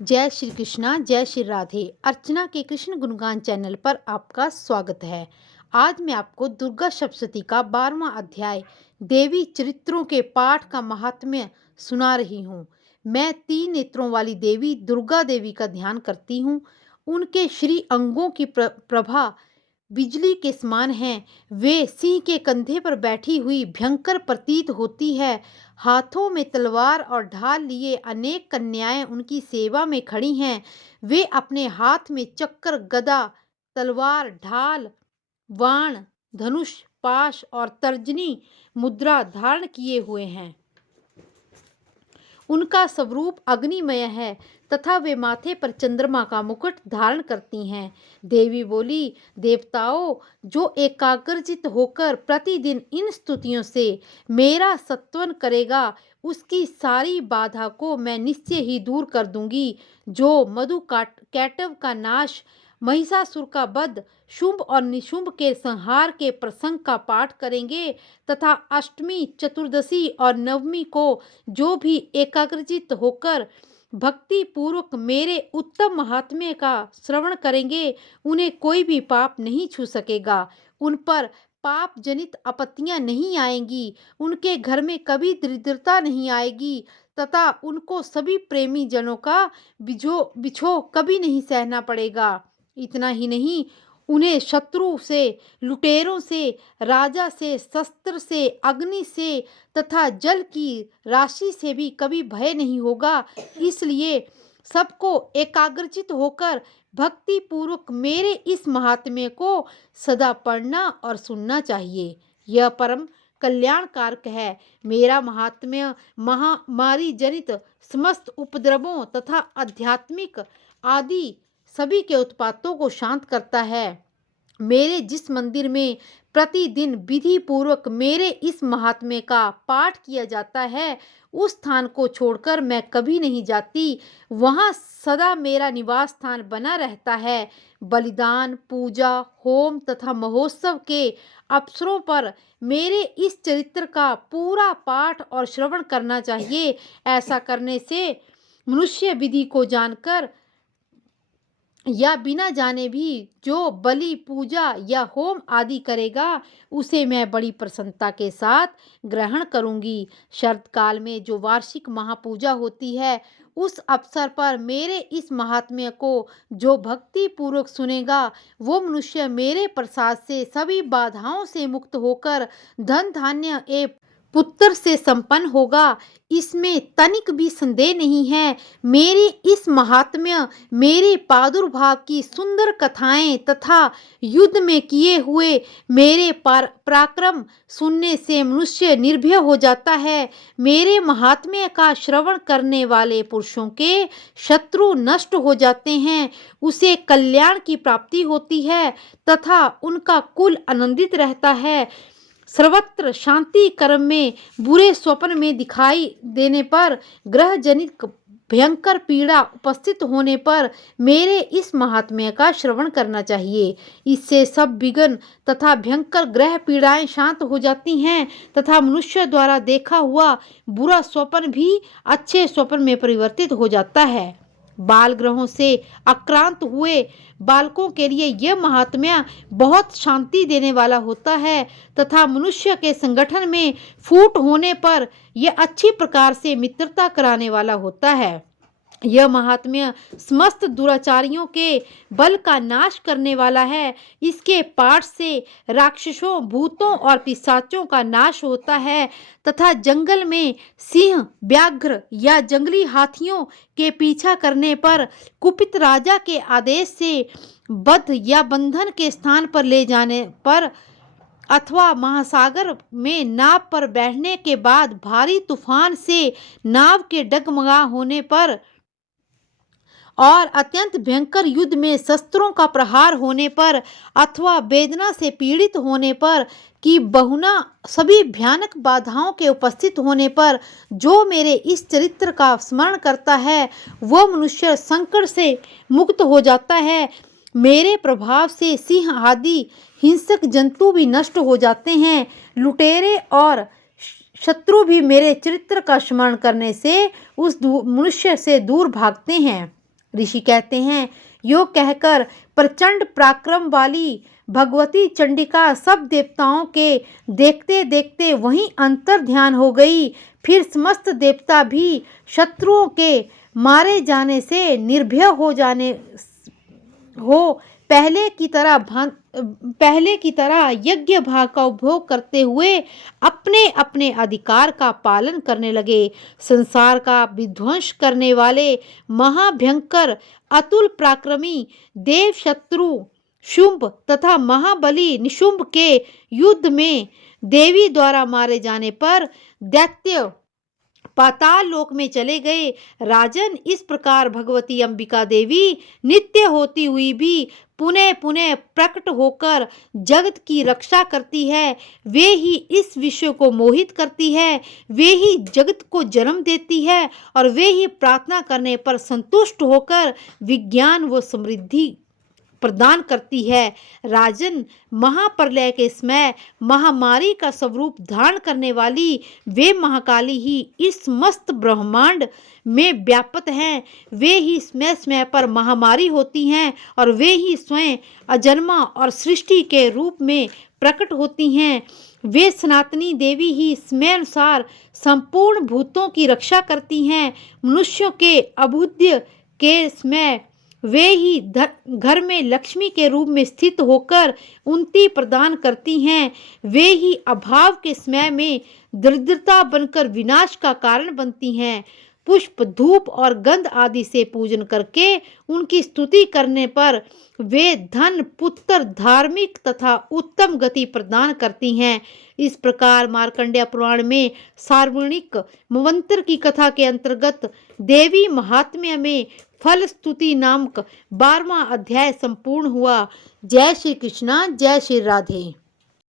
जय श्री कृष्णा, जय श्री राधे। अर्चना के कृष्ण गुणगान चैनल पर आपका स्वागत है। आज मैं आपको दुर्गा सप्तशती का 12वां अध्याय देवी चरित्रों के पाठ का महात्म्य सुना रही हूँ। मैं 3 नेत्रों वाली देवी दुर्गा देवी का ध्यान करती हूँ। उनके श्री अंगों की प्रभा बिजली के समान हैं। वे सिंह के कंधे पर बैठी हुई भयंकर प्रतीत होती है। हाथों में तलवार और ढाल लिए अनेक कन्याएं उनकी सेवा में खड़ी हैं। वे अपने हाथ में चक्र, गदा, तलवार, ढाल, बाण, धनुष, पाश और तर्जनी मुद्रा धारण किए हुए हैं। उनका स्वरूप अग्निमय है तथा वे माथे पर चंद्रमा का मुकुट धारण करती हैं। देवी बोली, देवताओं, जो एकाग्रचित होकर प्रतिदिन इन स्तुतियों से मेरा सत्वन करेगा, उसकी सारी बाधा को मैं निश्चय ही दूर कर दूंगी। जो मधु कैटव का नाश, महिषासुर का वध, शुंभ और निशुंभ के संहार के प्रसंग का पाठ करेंगे तथा अष्टमी, चतुर्दशी और नवमी को जो भी एकाग्रचित होकर भक्ति पूर्वक मेरे उत्तम महात्म्य का श्रवण करेंगे, उन्हें कोई भी पाप नहीं छू सकेगा। उन पर पाप जनित आपत्तियां नहीं आएंगी। उनके घर में कभी दरिद्रता नहीं आएगी तथा उनको सभी प्रेमी जनों का बिछोह कभी नहीं सहना पड़ेगा। इतना ही नहीं, उन्हें शत्रु से, लुटेरों से, राजा से, शस्त्र से, अग्नि से तथा जल की राशि से भी कभी भय नहीं होगा। इसलिए सबको एकाग्रचित होकर भक्ति पूर्वक मेरे इस महात्म्य को सदा पढ़ना और सुनना चाहिए। यह परम कल्याणकारक है। मेरा महात्म्य महामारी जनित समस्त उपद्रवों तथा आध्यात्मिक आदि सभी के उत्पातों को शांत करता है। मेरे जिस मंदिर में प्रतिदिन विधि पूर्वक मेरे इस महात्म्य का पाठ किया जाता है, उस स्थान को छोड़कर मैं कभी नहीं जाती। वहाँ सदा मेरा निवास स्थान बना रहता है। बलिदान, पूजा, होम तथा महोत्सव के अवसरों पर मेरे इस चरित्र का पूरा पाठ और श्रवण करना चाहिए। ऐसा करने से मनुष्य विधि को जानकर या बिना जाने भी जो बलि, पूजा या होम आदि करेगा, उसे मैं बड़ी प्रसन्नता के साथ ग्रहण करूंगी। शरदकाल में जो वार्षिक महापूजा होती है, उस अवसर पर मेरे इस महात्म्य को जो भक्ति पूर्वक सुनेगा, वो मनुष्य मेरे प्रसाद से सभी बाधाओं से मुक्त होकर धन, धान्य एवं पुत्र से संपन्न होगा। इसमें तनिक भी संदेह नहीं है। मेरे इस महात्म्य, मेरे प्रादुर्भाव की सुंदर कथाएं तथा युद्ध में किए हुए मेरे पराक्रम सुनने से मनुष्य निर्भय हो जाता है। मेरे महात्म्य का श्रवण करने वाले पुरुषों के शत्रु नष्ट हो जाते हैं। उसे कल्याण की प्राप्ति होती है तथा उनका कुल आनंदित रहता है। सर्वत्र शांति कर्म में बुरे स्वप्न में दिखाई देने पर, ग्रह जनित भयंकर पीड़ा उपस्थित होने पर मेरे इस महात्म्य का श्रवण करना चाहिए। इससे सब विघ्न तथा भयंकर ग्रह पीड़ाएं शांत हो जाती हैं तथा मनुष्य द्वारा देखा हुआ बुरा स्वप्न भी अच्छे स्वप्न में परिवर्तित हो जाता है। बाल ग्रहों से आक्रांत हुए बालकों के लिए यह महात्म्य बहुत शांति देने वाला होता है तथा मनुष्य के संगठन में फूट होने पर यह अच्छी प्रकार से मित्रता कराने वाला होता है। यह महात्म्य समस्त दुराचारियों के बल का नाश करने वाला है। इसके पाठ से राक्षसों, भूतों और पिशाचों का नाश होता है तथा जंगल में सिंह, व्याघ्र या जंगली हाथियों के पीछा करने पर कुपित राजा के आदेश से बद्ध या बंधन के स्थान पर ले जाने पर अथवा महासागर में नाव पर बैठने के बाद भारी तूफान से नाव के डगमगा होने पर और अत्यंत भयंकर युद्ध में शस्त्रों का प्रहार होने पर अथवा वेदना से पीड़ित होने पर कि बहुना सभी भयानक बाधाओं के उपस्थित होने पर जो मेरे इस चरित्र का स्मरण करता है, वह मनुष्य संकट से मुक्त हो जाता है। मेरे प्रभाव से सिंह आदि हिंसक जंतु भी नष्ट हो जाते हैं। लुटेरे और शत्रु भी मेरे चरित्र का स्मरण करने से उस मनुष्य से दूर भागते हैं। ऋषि कहते हैं, यो कहकर प्रचंड पराक्रम वाली भगवती चंडिका सब देवताओं के देखते देखते वहीं अंतर ध्यान हो गई। फिर समस्त देवता भी शत्रुओं के मारे जाने से निर्भय हो पहले की तरह यज्ञ भाग का उपभोग करते हुए अपने अपने अधिकार का पालन करने लगे। संसार का विध्वंस करने वाले महाभयंकर अतुल पराक्रमी देव शत्रु शुंभ तथा महाबली निशुंभ के युद्ध में देवी द्वारा मारे जाने पर दैत्य पाताल लोक में चले गए। राजन, इस प्रकार भगवती अंबिका देवी नित्य होती हुई भी पुनः पुनः प्रकट होकर जगत की रक्षा करती है। वे ही इस विश्व को मोहित करती है, वे ही जगत को जन्म देती है और वे ही प्रार्थना करने पर संतुष्ट होकर विज्ञान व समृद्धि प्रदान करती है। राजन, महाप्रलय के समय महामारी का स्वरूप धारण करने वाली वे महाकाली ही इस मस्त ब्रह्मांड में व्याप्त हैं। वे ही समय समय पर महामारी होती हैं और वे ही स्वयं अजन्मा और सृष्टि के रूप में प्रकट होती हैं। वे सनातनी देवी ही समय अनुसार संपूर्ण भूतों की रक्षा करती हैं। मनुष्यों के अभ्युदय के समय वे ही घर में लक्ष्मी के रूप में स्थित होकर उन्नति प्रदान करती हैं। वे ही अभाव के समय में दरिद्रता बनकर विनाश का कारण बनती हैं। पुष्प, धूप और गंध आदि से पूजन करके उनकी स्तुति करने पर वे धन, पुत्र, धार्मिक तथा उत्तम गति प्रदान करती हैं। इस प्रकार मार्कंडेय पुराण में सार्वजनिक मंवंतर की कथा के अंतर्गत देवी महात्म्य में फल स्तुति नामक 12वां अध्याय संपूर्ण हुआ। जय श्री कृष्णा, जय श्री राधे।